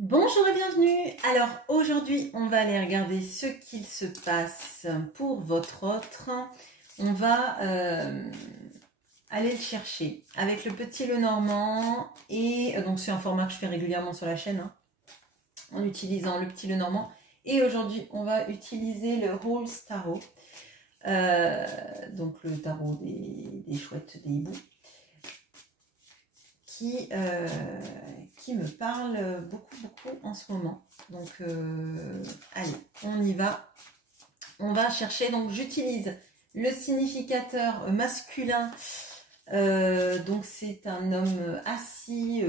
Bonjour et bienvenue. Alors aujourd'hui on va aller regarder ce qu'il se passe pour votre autre. On va aller le chercher avec le petit Lenormand et donc c'est un format que je fais régulièrement sur la chaîne en utilisant le petit Lenormand. Et aujourd'hui on va utiliser le Halls Tarot, donc le tarot des chouettes, des hiboux. Qui me parle beaucoup en ce moment. Donc, allez, on y va. On va chercher. Donc, j'utilise le significateur masculin. Donc, c'est un homme assis,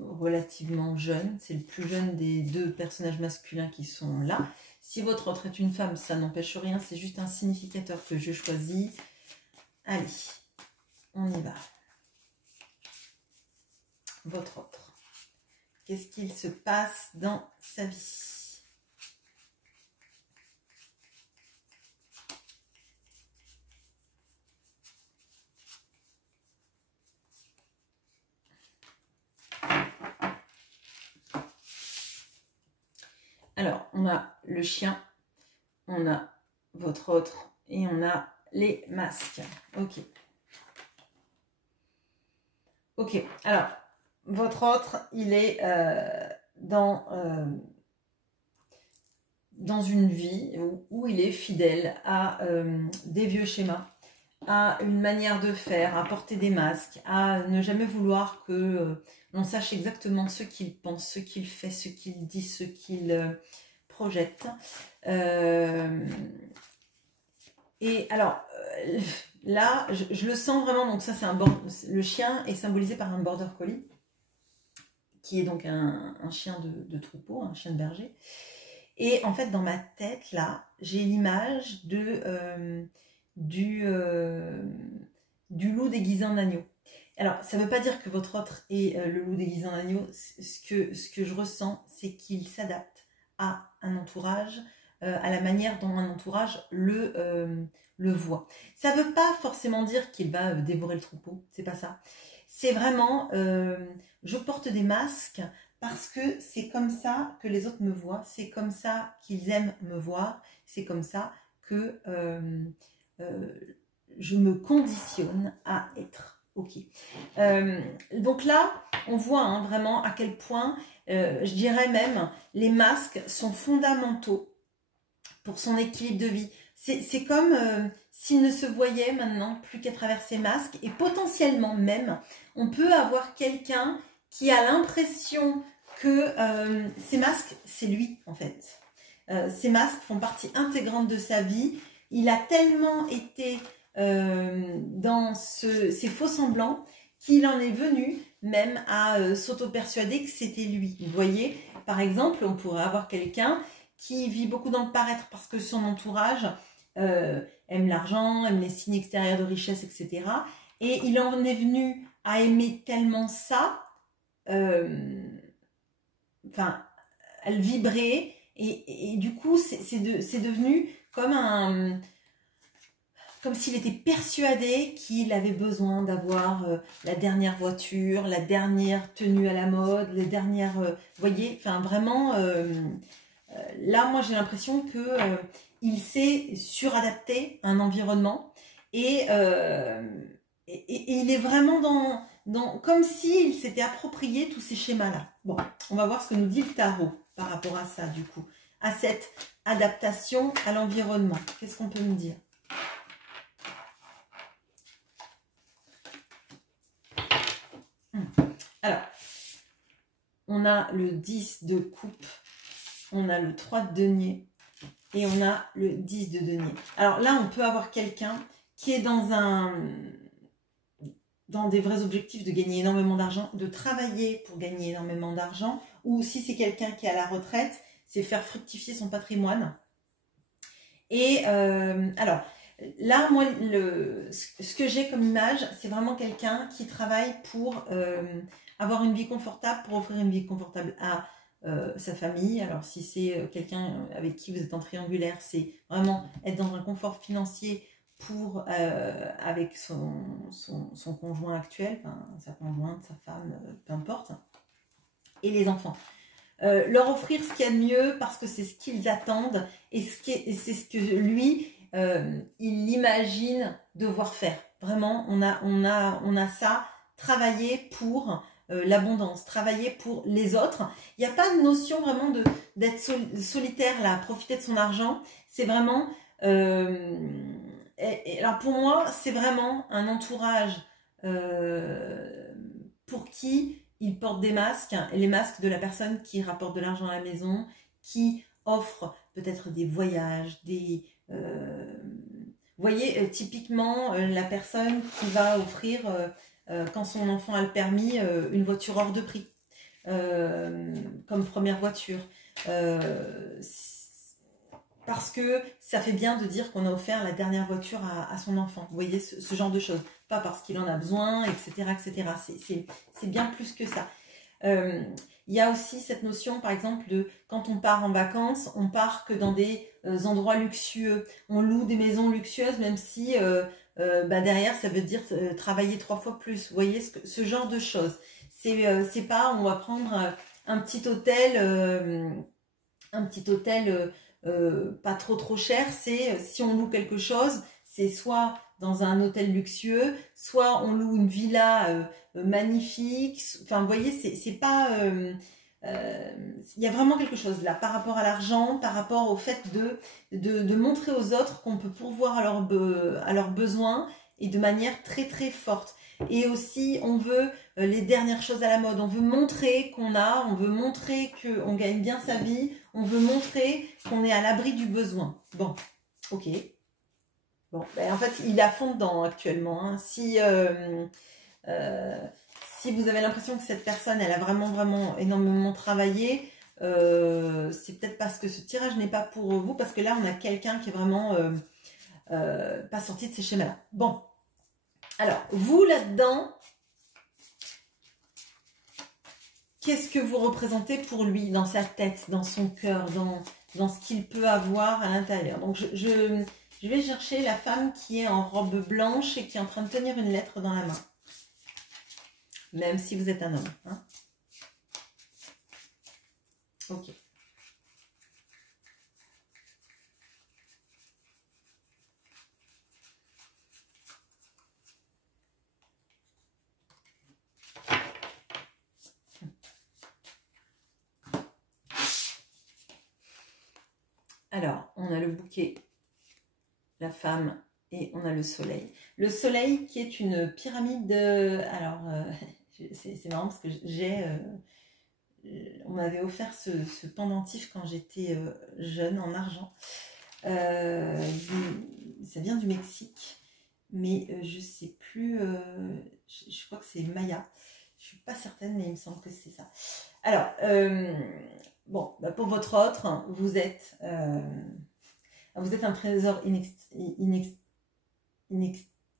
relativement jeune. C'est le plus jeune des deux personnages masculins qui sont là. Si votre autre est une femme, ça n'empêche rien. C'est juste un significateur que je choisis. Allez, on y va. Votre autre. Qu'est-ce qu'il se passe dans sa vie? Alors, on a le chien, on a votre autre et on a les masques. Ok. Ok, alors... Votre autre, il est dans une vie où il est fidèle à des vieux schémas, à une manière de faire, à porter des masques, à ne jamais vouloir que l'on sache exactement ce qu'il pense, ce qu'il fait, ce qu'il dit, ce qu'il projette. Et alors... là, je le sens vraiment, donc ça c'est le chien est symbolisé par un border collie, qui est donc un chien de troupeau, un chien de berger. Et en fait, dans ma tête, là, j'ai l'image du loup déguisé en agneau. Alors, ça ne veut pas dire que votre autre est le loup déguisé en agneau. Ce que je ressens, c'est qu'il s'adapte à un entourage, à la manière dont un entourage le voit. Ça ne veut pas forcément dire qu'il va dévorer le troupeau, c'est pas ça. C'est vraiment, je porte des masques parce que c'est comme ça que les autres me voient, c'est comme ça qu'ils aiment me voir, c'est comme ça que je me conditionne à être ok. Donc là, on voit vraiment à quel point, je dirais même, les masques sont fondamentaux pour son équilibre de vie. C'est comme s'il ne se voyait maintenant plus qu'à travers ses masques, et potentiellement même, on peut avoir quelqu'un qui a l'impression que ces masques, c'est lui en fait. Ces masques font partie intégrante de sa vie. Il a tellement été dans ces faux semblants qu'il en est venu même à s'auto-persuader que c'était lui. Vous voyez, par exemple, on pourrait avoir quelqu'un qui vit beaucoup dans le paraître parce que son entourage aime l'argent, aime les signes extérieurs de richesse, etc. Et il en est venu à aimer tellement ça, enfin, à le vibrer, et du coup, c'est devenu comme comme s'il était persuadé qu'il avait besoin d'avoir la dernière voiture, la dernière tenue à la mode, les dernières... vous voyez, enfin vraiment... là, moi, j'ai l'impression que il s'est suradapté à un environnement et il est vraiment comme s'il s'était approprié tous ces schémas-là. Bon, on va voir ce que nous dit le tarot par rapport à ça, du coup, à cette adaptation à l'environnement. Qu'est-ce qu'on peut me dire? Alors, on a le 10 de coupe, on a le 3 de denier et on a le 10 de denier. Alors là, on peut avoir quelqu'un qui est dans des vrais objectifs de gagner énormément d'argent, de travailler pour gagner énormément d'argent, ou si c'est quelqu'un qui est à la retraite, c'est faire fructifier son patrimoine. Et alors, là, moi, ce que j'ai comme image, c'est vraiment quelqu'un qui travaille pour avoir une vie confortable, pour offrir une vie confortable à sa famille. Alors si c'est quelqu'un avec qui vous êtes en triangulaire, c'est vraiment être dans un confort financier pour avec son conjoint actuel, enfin, sa conjointe, sa femme, peu importe, et les enfants. leur offrir ce qu'il y a de mieux parce que c'est ce qu'ils attendent et c'est ce que lui, il imagine devoir faire. Vraiment, on a ça, travailler pour l'abondance, travailler pour les autres. Il n'y a pas de notion vraiment d'être solitaire là, profiter de son argent. C'est vraiment... alors pour moi, c'est vraiment un entourage pour qui il porte des masques, les masques de la personne qui rapporte de l'argent à la maison, qui offre peut-être des voyages, vous voyez, typiquement, la personne qui va offrir, quand son enfant a le permis, une voiture hors de prix, comme première voiture. Parce que ça fait bien de dire qu'on a offert la dernière voiture à son enfant. Vous voyez, ce genre de choses. Pas parce qu'il en a besoin, etc. etc. C'est bien plus que ça. Il y a aussi cette notion, par exemple, de quand on part en vacances, on part que dans des endroits luxueux. On loue des maisons luxueuses, même si derrière, ça veut dire travailler 3 fois plus. Vous voyez, ce genre de choses. C'est pas, on va prendre un petit hôtel... pas trop cher, c'est si on loue quelque chose, c'est soit dans un hôtel luxueux, soit on loue une villa magnifique. Enfin, vous voyez, c'est pas... il y a vraiment quelque chose là par rapport à l'argent, par rapport au fait de montrer aux autres qu'on peut pourvoir à leurs besoins et de manière très forte. Et aussi, on veut les dernières choses à la mode. On veut montrer on veut montrer qu'on gagne bien sa vie, on veut montrer qu'on est à l'abri du besoin. Bon, ok. Bon, ben en fait, il est à fond dedans actuellement. Hein. Si vous avez l'impression que cette personne, elle a vraiment énormément travaillé, c'est peut-être parce que ce tirage n'est pas pour vous, parce que là, on a quelqu'un qui est vraiment pas sorti de ces schémas-là. Bon. Alors, vous là-dedans, qu'est-ce que vous représentez pour lui, dans sa tête, dans son cœur, dans ce qu'il peut avoir à l'intérieur? Donc, je vais chercher la femme qui est en robe blanche et qui est en train de tenir une lettre dans la main. Même si vous êtes un homme. Hein? Ok. Alors, on a le bouquet, la femme et on a le soleil. Le soleil qui est une pyramide de... Alors, c'est marrant parce que on m'avait offert ce pendentif quand j'étais jeune en argent. Ça vient du Mexique, mais je sais plus, je crois que c'est Maya. Je suis pas certaine, mais il me semble que c'est ça. Alors, bon, bah pour votre autre, vous êtes un trésor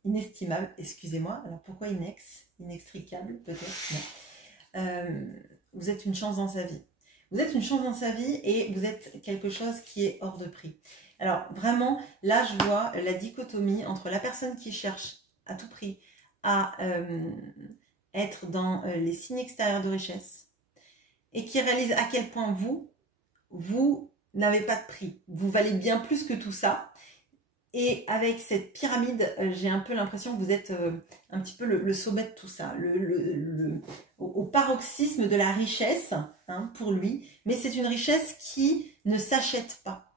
inestimable, excusez-moi. Alors pourquoi inextricable peut-être. Vous êtes une chance dans sa vie. Vous êtes une chance dans sa vie et vous êtes quelque chose qui est hors de prix. Alors vraiment, là je vois la dichotomie entre la personne qui cherche à tout prix à être dans les signes extérieurs de richesse et qui réalise à quel point vous n'avez pas de prix. Vous valez bien plus que tout ça. Et avec cette pyramide, j'ai un peu l'impression que vous êtes un petit peu le sommet de tout ça, au paroxysme de la richesse, hein, pour lui. Mais c'est une richesse qui ne s'achète pas.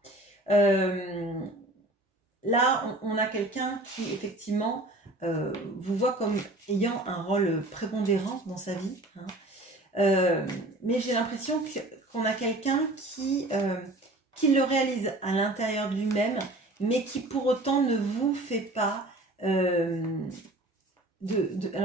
Là, on a quelqu'un qui, effectivement, vous voit comme ayant un rôle prépondérant dans sa vie. Hein. Mais j'ai l'impression qu'on a quelqu'un qui le réalise à l'intérieur de lui-même, mais qui pour autant ne vous fait pas alors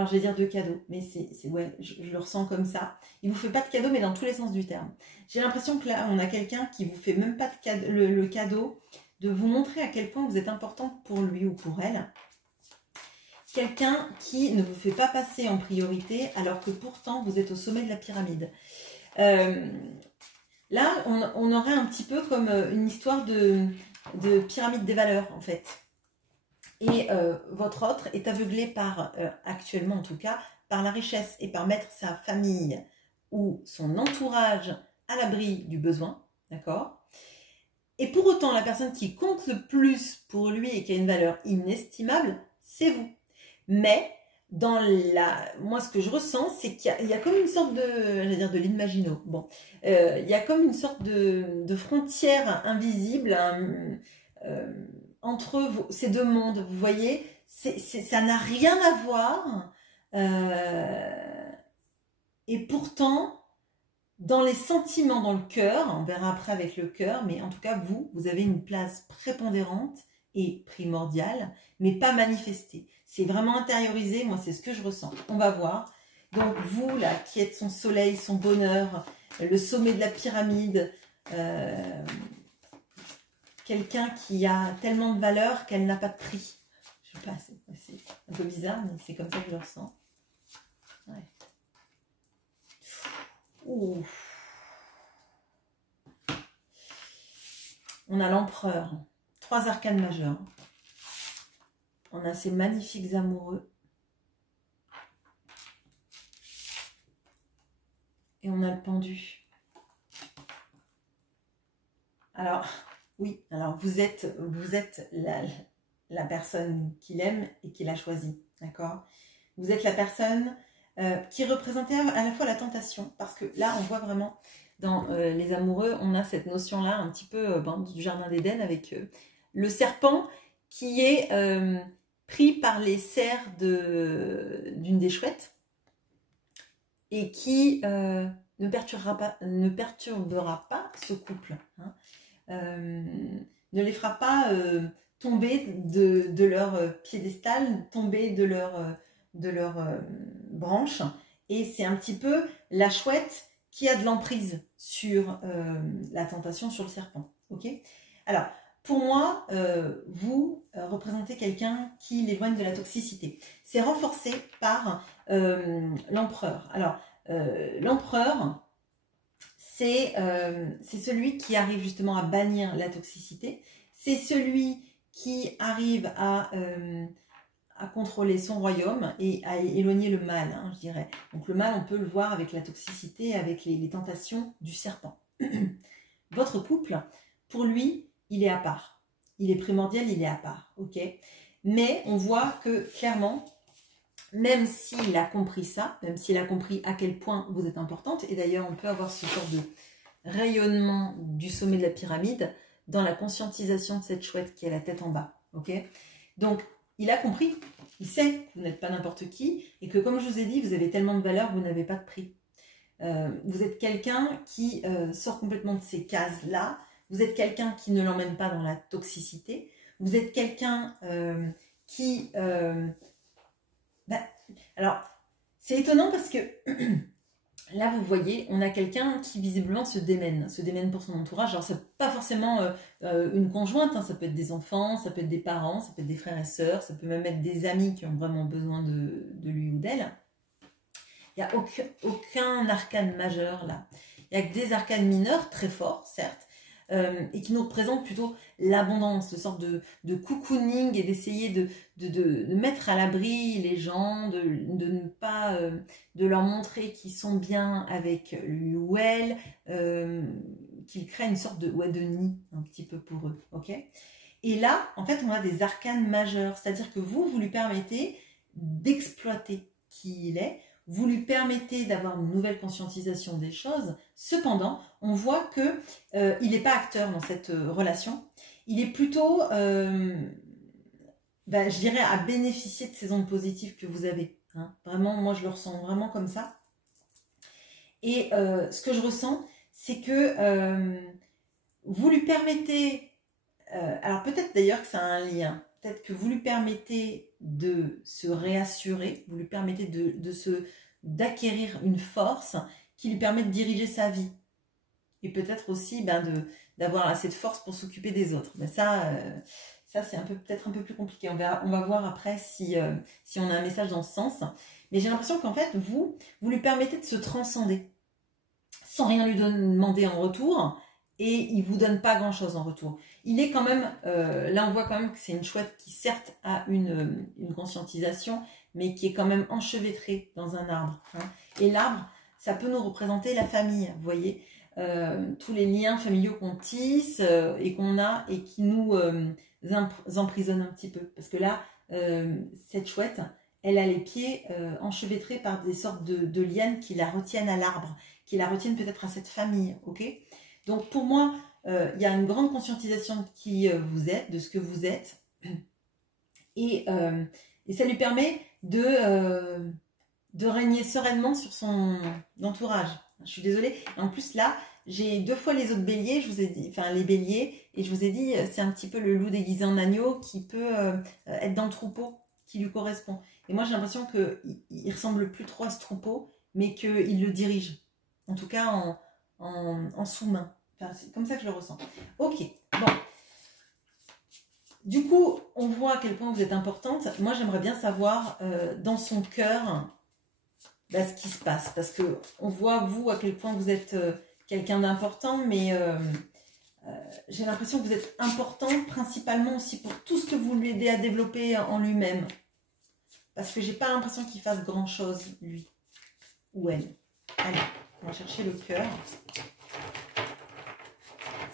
je vais dire de cadeaux, mais ouais, je le ressens comme ça. Il vous fait pas de cadeaux, mais dans tous les sens du terme. J'ai l'impression que là, on a quelqu'un qui vous fait même pas de cadeau, le cadeau de vous montrer à quel point vous êtes importante pour lui ou pour elle. Quelqu'un qui ne vous fait pas passer en priorité, alors que pourtant vous êtes au sommet de la pyramide. Là, on aurait un petit peu comme une histoire de pyramide des valeurs, en fait. Et votre autre est aveuglé par, actuellement en tout cas, par la richesse et par mettre sa famille ou son entourage à l'abri du besoin, d'accord? Et pour autant, la personne qui compte le plus pour lui et qui a une valeur inestimable, c'est vous. Mais moi, ce que je ressens, c'est qu'il y a comme une sorte de, j'allais dire de l'imagino. Bon, il y a comme une sorte de frontière invisible entre ces deux mondes. Vous voyez, ça n'a rien à voir. Et pourtant, dans les sentiments, dans le cœur, on verra après avec le cœur, mais en tout cas, vous avez une place prépondérante et primordiale, mais pas manifestée. C'est vraiment intériorisé, moi c'est ce que je ressens. On va voir. Donc vous, là, qui êtes son soleil, son bonheur, le sommet de la pyramide, quelqu'un qui a tellement de valeur qu'elle n'a pas de prix. Je sais pas, c'est un peu bizarre, mais c'est comme ça que je le ressens. Ouais. Ouh. On a l'empereur, 3 arcanes majeurs. On a ces magnifiques amoureux. Et on a le pendu. Alors, oui, alors vous êtes la personne qu'il aime et qu'il a choisie, d'accord? Vous êtes la personne qui représentait à la fois la tentation, parce que là, on voit vraiment, dans les amoureux, on a cette notion-là, un petit peu du jardin d'Éden, avec le serpent qui est pris par les serres d'une des chouettes, et qui ne perturbera pas ce couple, hein. Ne les fera pas tomber de leur piédestal, tomber de leur branche. Et c'est un petit peu la chouette qui a de l'emprise sur la tentation, sur le serpent. Ok ? Alors, pour moi, vous représentez quelqu'un qui l'éloigne de la toxicité. C'est renforcé par l'empereur. Alors, l'empereur, c'est celui qui arrive justement à bannir la toxicité. C'est celui qui arrive à contrôler son royaume et à éloigner le mal, hein, je dirais. Donc le mal, on peut le voir avec la toxicité, avec les tentations du serpent. Votre couple, pour lui, il est à part. Il est primordial, il est à part, ok ? Mais on voit que clairement, même s'il a compris ça, même s'il a compris à quel point vous êtes importante, et d'ailleurs on peut avoir ce genre de rayonnement du sommet de la pyramide dans la conscientisation de cette chouette qui a la tête en bas, ok ? Donc il a compris, il sait que vous n'êtes pas n'importe qui, et que comme je vous ai dit, vous avez tellement de valeur que vous n'avez pas de prix. Vous êtes quelqu'un qui sort complètement de ces cases-là, vous êtes quelqu'un qui ne l'emmène pas dans la toxicité, vous êtes quelqu'un qui... alors, c'est étonnant parce que là, vous voyez, on a quelqu'un qui visiblement se démène pour son entourage. Alors, c'est pas forcément une conjointe, hein, ça peut être des enfants, ça peut être des parents, ça peut être des frères et sœurs, ça peut même être des amis qui ont vraiment besoin de lui ou d'elle. Il n'y a aucun arcane majeur là. Il n'y a que des arcanes mineurs, très forts, certes, et qui nous représentent plutôt l'abondance, une sorte de cocooning et d'essayer de mettre à l'abri les gens, de ne pas de leur montrer qu'ils sont bien avec lui ou elle, qu'ils créent une sorte de nid un petit peu pour eux, ok ? Et là, en fait, on a des arcanes majeurs, c'est-à-dire que vous lui permettez d'exploiter qui il est, vous lui permettez d'avoir une nouvelle conscientisation des choses. Cependant, on voit que il n'est pas acteur dans cette relation. Il est plutôt, je dirais, à bénéficier de ces ondes positives que vous avez. Hein. Vraiment, moi, je le ressens vraiment comme ça. Et ce que je ressens, c'est que vous lui permettez... alors peut-être d'ailleurs que ça a un lien. Peut-être que vous lui permettez de se réassurer, vous lui permettez d'acquérir une force qui lui permet de diriger sa vie. Et peut-être aussi d'avoir assez de force pour s'occuper des autres. Mais ça c'est peut-être un peu plus compliqué. On va voir après si on a un message dans ce sens. Mais j'ai l'impression qu'en fait, vous lui permettez de se transcender sans rien lui demander en retour. Et il ne vous donne pas grand-chose en retour. Il est quand même, là on voit quand même que c'est une chouette qui certes a une conscientisation, mais qui est quand même enchevêtrée dans un arbre. Hein. Et l'arbre, ça peut nous représenter la famille, vous voyez. tous les liens familiaux qu'on tisse et qu'on a et qui nous emprisonnent un petit peu. Parce que là, cette chouette, elle a les pieds enchevêtrés par des sortes de lianes qui la retiennent à l'arbre, qui la retiennent peut-être à cette famille, ok? Donc pour moi, il y a une grande conscientisation de qui vous êtes, de ce que vous êtes, et ça lui permet de régner sereinement sur son entourage. Je suis désolée. En plus là, j'ai 2 fois les autres béliers, je vous ai dit, enfin les béliers, et je vous ai dit, c'est un petit peu le loup déguisé en agneau qui peut être dans le troupeau qui lui correspond. Et moi j'ai l'impression qu'il ressemble plus trop à ce troupeau, mais qu'il le dirige. En tout cas en sous-main. Enfin, c'est comme ça que je le ressens. Ok, bon. Du coup, on voit à quel point vous êtes importante. Moi, j'aimerais bien savoir dans son cœur ce qui se passe. Parce que on voit, vous, à quel point vous êtes quelqu'un d'important. Mais j'ai l'impression que vous êtes importante principalement aussi pour tout ce que vous lui aidez à développer en lui-même. Parce que j'ai pas l'impression qu'il fasse grand-chose, lui. Ou elle. Allez, on va chercher le cœur.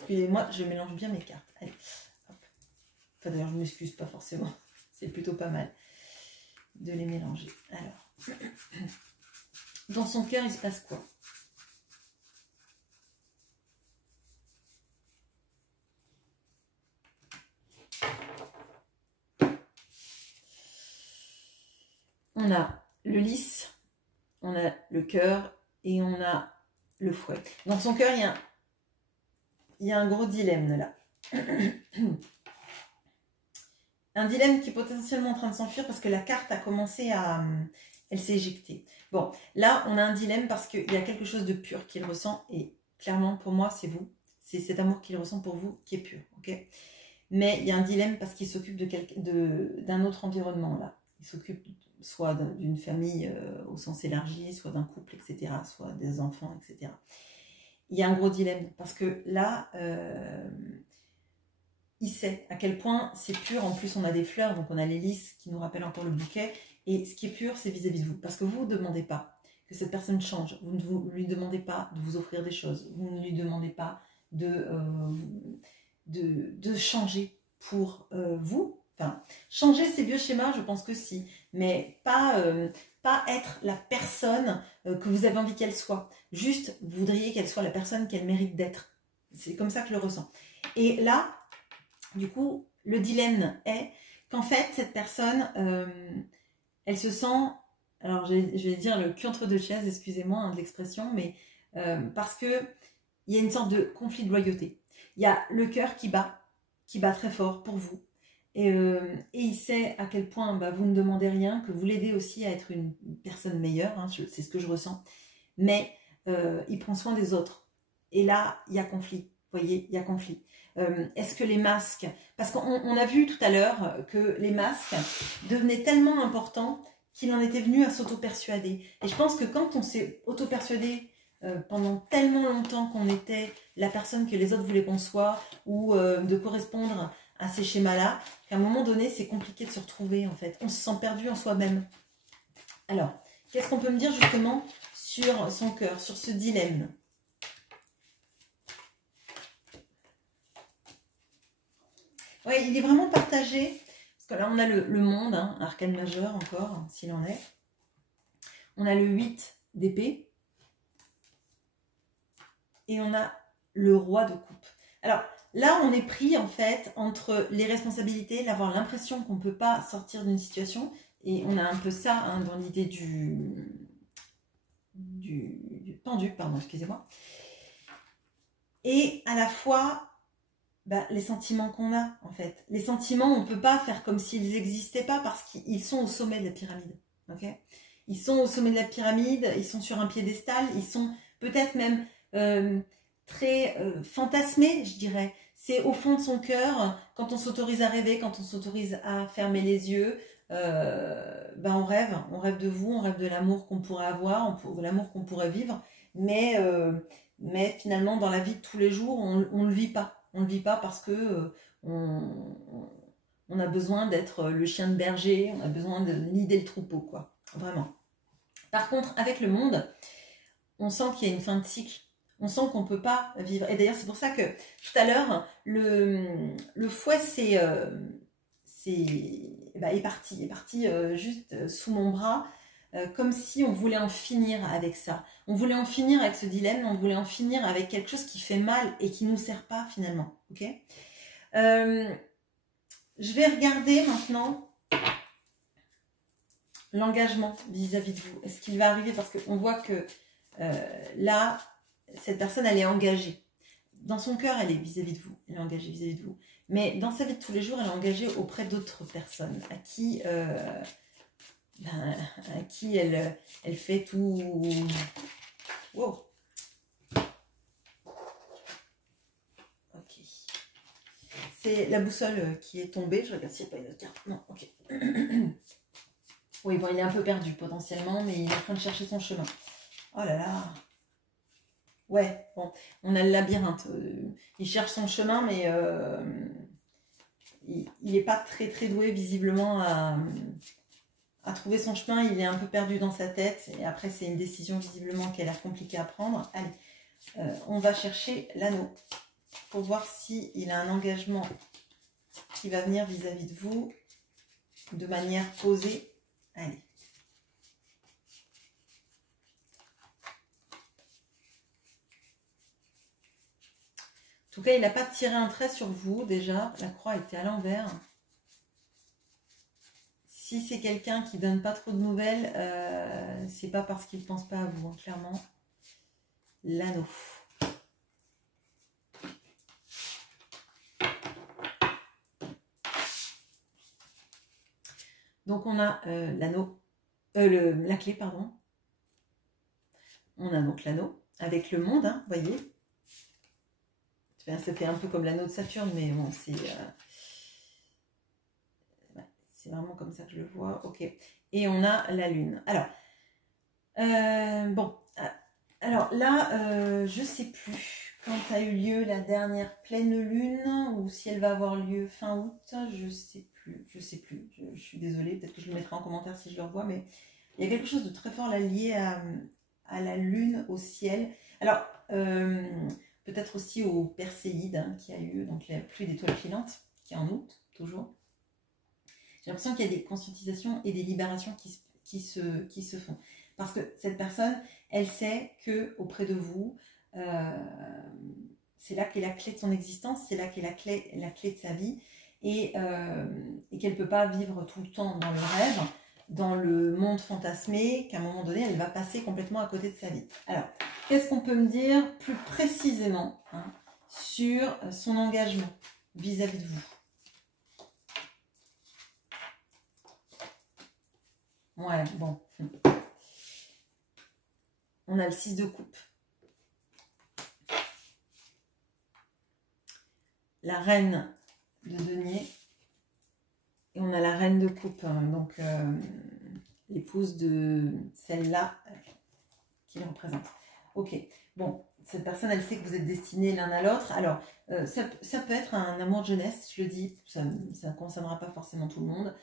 Excusez-moi, je mélange bien mes cartes. Allez, hop. Enfin, d'ailleurs, je ne m'excuse pas forcément. C'est plutôt pas mal de les mélanger. Alors, dans son cœur, il se passe quoi? On a le lys, on a le cœur et on a le fouet. Dans son cœur, il y a un gros dilemme là. Un dilemme qui est potentiellement en train de s'enfuir parce que la carte a commencé à... Elle s'est éjectée. Bon, là, on a un dilemme parce qu'il y a quelque chose de pur qu'il ressent. Et clairement, pour moi, c'est vous. C'est cet amour qu'il ressent pour vous qui est pur. Ok. Mais il y a un dilemme parce qu'il s'occupe d'un autre environnement, là. Il s'occupe soit d'une famille au sens élargi, soit d'un couple, etc. Soit des enfants, etc. Il y a un gros dilemme parce que là... il sait à quel point c'est pur. En plus, on a des fleurs, donc on a les lys qui nous rappellent encore le bouquet. Et ce qui est pur, c'est vis-à-vis de vous. Parce que vous ne demandez pas que cette personne change. Vous ne lui demandez pas de vous offrir des choses. Vous ne lui demandez pas de changer pour vous. Enfin, changer ces vieux schémas, je pense que si. Mais pas être la personne que vous avez envie qu'elle soit. Juste, vous voudriez qu'elle soit la personne qu'elle mérite d'être. C'est comme ça que je le ressens. Et là... Du coup, le dilemme est qu'en fait, cette personne, elle se sent, alors je vais dire le cul entre 2 chaises, excusez-moi de l'expression, mais parce que il y a une sorte de conflit de loyauté. Il y a le cœur qui bat très fort pour vous. Et il sait à quel point vous ne demandez rien, que vous l'aidez aussi à être une personne meilleure, hein, c'est ce que je ressens. Mais il prend soin des autres. Et là, il y a conflit. Vous voyez, il y a conflit. Est-ce que les masques... Parce qu'on a vu tout à l'heure que les masques devenaient tellement importants qu'il en était venu à s'auto-persuader. Et je pense que quand on s'est auto-persuadé pendant tellement longtemps qu'on était la personne que les autres voulaient qu'on soit ou de correspondre à ces schémas-là, qu'à un moment donné, c'est compliqué de se retrouver en fait. On se sent perdu en soi-même. Alors, qu'est-ce qu'on peut me dire justement sur son cœur, sur ce dilemme ? Oui, il est vraiment partagé. Parce que là, on a le monde, hein, arcane majeur encore, s'il en est. On a le 8 d'épée. Et on a le roi de coupe. Alors, là, on est pris, en fait, entre les responsabilités, d'avoir l'impression qu'on ne peut pas sortir d'une situation. Et on a un peu ça hein, dans l'idée du pendu, pardon, excusez-moi. Et à la fois... les sentiments qu'on a, en fait. Les sentiments, on ne peut pas faire comme s'ils n'existaient pas parce qu'ils sont au sommet de la pyramide. Okay, ils sont au sommet de la pyramide, ils sont sur un piédestal, ils sont peut-être même très fantasmés, je dirais. C'est au fond de son cœur, quand on s'autorise à rêver, quand on s'autorise à fermer les yeux, on rêve de vous, on rêve de l'amour qu'on pourrait avoir, l'amour qu'on pourrait vivre, mais finalement, dans la vie de tous les jours, on ne le vit pas. On ne le vit pas parce que on a besoin d'être le chien de berger, on a besoin de leader le troupeau, quoi. Vraiment. Par contre, avec le monde, on sent qu'il y a une fin de cycle On sent qu'on ne peut pas vivre. Et d'ailleurs, c'est pour ça que tout à l'heure, le fouet est parti juste sous mon bras, comme si on voulait en finir avec ça. On voulait en finir avec ce dilemme, on voulait en finir avec quelque chose qui fait mal et qui ne nous sert pas finalement. Ok. Je vais regarder maintenant l'engagement vis-à-vis de vous. Est-ce qu'il va arriver? Parce qu'on voit que là, cette personne, elle est engagée. Dans son cœur, elle est vis-à-vis de vous. Elle est engagée vis-à-vis de vous. Mais dans sa vie de tous les jours, elle est engagée auprès d'autres personnes à qui elle fait tout... Wow. Ok. C'est la boussole qui est tombée. Je regarde s'il n'y a pas une autre carte. Non, ok. Oui, bon, il est un peu perdu potentiellement, mais il est en train de chercher son chemin. Oh là là. Ouais, bon, on a le labyrinthe. Il cherche son chemin, mais il n'est pas très très doué visiblement à trouver son chemin. Il est un peu perdu dans sa tête. Et après, c'est une décision visiblement qui a l'air compliquée à prendre. Allez, on va chercher l'anneau pour voir s'il a un engagement qui va venir vis-à-vis de vous de manière posée. Allez. En tout cas, il n'a pas tiré un trait sur vous déjà. La croix était à l'envers. Si c'est quelqu'un qui donne pas trop de nouvelles, c'est pas parce qu'il ne pense pas à vous, hein, clairement. L'anneau. Donc on a l'anneau, la clé, pardon. On a donc l'anneau avec le monde, hein, vous voyez. C'était un peu comme l'anneau de Saturne, mais bon, c'est vraiment comme ça que je le vois. Ok. Et on a la lune. Alors, bon. Alors là, je ne sais plus quand a eu lieu la dernière pleine lune ou si elle va avoir lieu fin août. Je ne sais plus. Je suis désolée. Peut-être que je le mettrai en commentaire si je le revois. Mais il y a quelque chose de très fort là lié à la lune, au ciel. Alors, peut-être aussi au Perséide, hein, qui a eu donc la pluie d'étoiles filantes, qui est en août, toujours. J'ai l'impression qu'il y a des conscientisations et des libérations qui se font. Parce que cette personne, elle sait que auprès de vous, c'est là qu'est la clé de son existence, c'est là qu'est la clé de sa vie, et qu'elle ne peut pas vivre tout le temps dans le rêve, dans le monde fantasmé, qu'à un moment donné, elle va passer complètement à côté de sa vie. Alors, qu'est-ce qu'on peut me dire plus précisément, hein, sur son engagement vis-à-vis de vous? Ouais, bon. On a le 6 de coupe. La reine de denier. Et on a la reine de coupe. Hein, donc, l'épouse de celle-là qui le représente. Ok. Bon, cette personne, elle sait que vous êtes destinés l'un à l'autre. Alors, ça peut être un amour de jeunesse, je le dis. Ça ne concernera pas forcément tout le monde.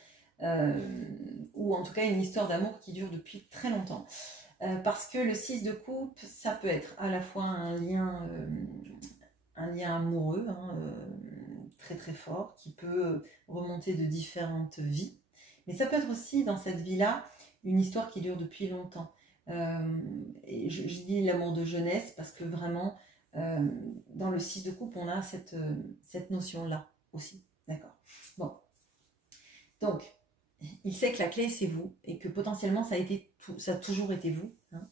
Ou en tout cas, une histoire d'amour qui dure depuis très longtemps. Parce que le 6 de coupe, ça peut être à la fois un lien amoureux, hein, très très fort, qui peut remonter de différentes vies. Mais ça peut être aussi, dans cette vie-là, une histoire qui dure depuis longtemps. Et je dis l'amour de jeunesse parce que vraiment, dans le 6 de coupe, on a cette notion-là aussi. D'accord. Bon. Donc, il sait que la clé, c'est vous, et que potentiellement, ça a toujours été vous, hein,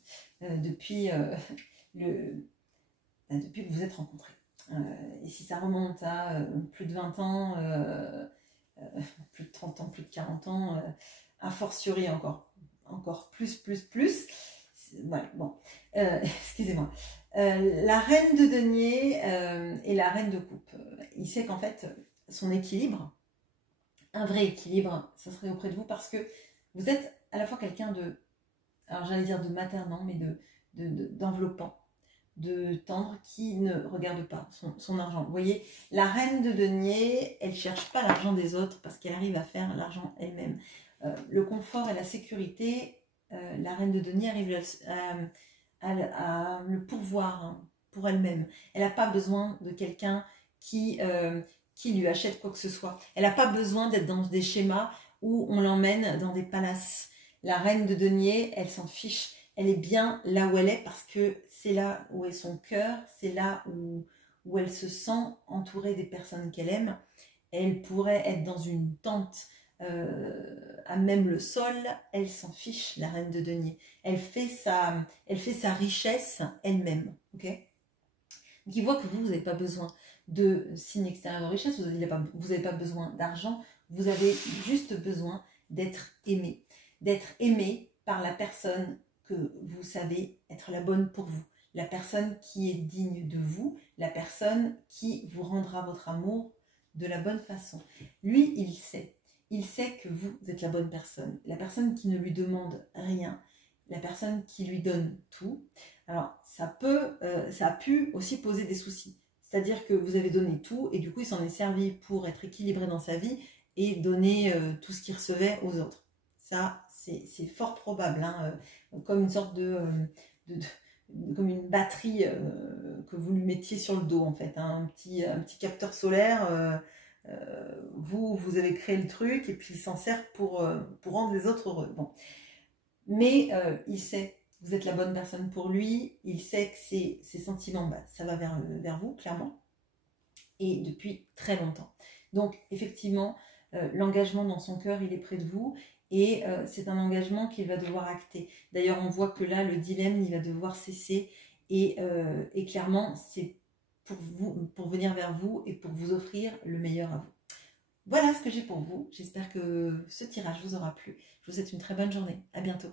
depuis que vous vous êtes rencontrés. Et si ça remonte à plus de 20 ans, plus de 30 ans, plus de 40 ans, a fortiori encore plus. Voilà, bon, excusez-moi. La reine de denier et la reine de coupe. Il sait qu'en fait, son équilibre, un vrai équilibre, ça serait auprès de vous parce que vous êtes à la fois quelqu'un de, alors j'allais dire de maternant, mais d'enveloppant, de tendre, qui ne regarde pas son argent. Vous voyez, la reine de denier, elle ne cherche pas l'argent des autres parce qu'elle arrive à faire l'argent elle-même. Le confort et la sécurité, la reine de denier arrive à le pourvoir, hein, pour elle-même. Elle n'a pas besoin de quelqu'un qui lui achète quoi que ce soit. Elle n'a pas besoin d'être dans des schémas où on l'emmène dans des palaces. La reine de denier, elle s'en fiche. Elle est bien là où elle est parce que c'est là où est son cœur, c'est là où elle se sent entourée des personnes qu'elle aime. Elle pourrait être dans une tente à même le sol, elle s'en fiche, la reine de denier. Elle fait sa richesse elle-même. Okay, donc il voit que vous n'avez pas besoin de signe extérieur de richesse, vous n'avez pas besoin d'argent, vous avez juste besoin d'être aimé. D'être aimé par la personne que vous savez être la bonne pour vous. La personne qui est digne de vous, la personne qui vous rendra votre amour de la bonne façon. Lui, il sait que vous êtes la bonne personne. La personne qui ne lui demande rien, la personne qui lui donne tout. Alors, ça a pu aussi poser des soucis. C'est-à-dire que vous avez donné tout et du coup, il s'en est servi pour être équilibré dans sa vie et donner tout ce qu'il recevait aux autres. Ça, c'est fort probable, hein, comme une sorte comme une batterie que vous lui mettiez sur le dos, en fait. Hein, un petit capteur solaire. Vous avez créé le truc et puis il s'en sert pour rendre les autres heureux. Bon. Mais il sait que vous êtes la bonne personne pour lui, il sait que ses sentiments, ça va vers vous, clairement, et depuis très longtemps. Donc, effectivement, l'engagement dans son cœur, il est près de vous, et c'est un engagement qu'il va devoir acter. D'ailleurs, on voit que là, le dilemme, il va devoir cesser, et clairement, c'est pour venir vers vous et pour vous offrir le meilleur à vous. Voilà ce que j'ai pour vous. J'espère que ce tirage vous aura plu. Je vous souhaite une très bonne journée. À bientôt.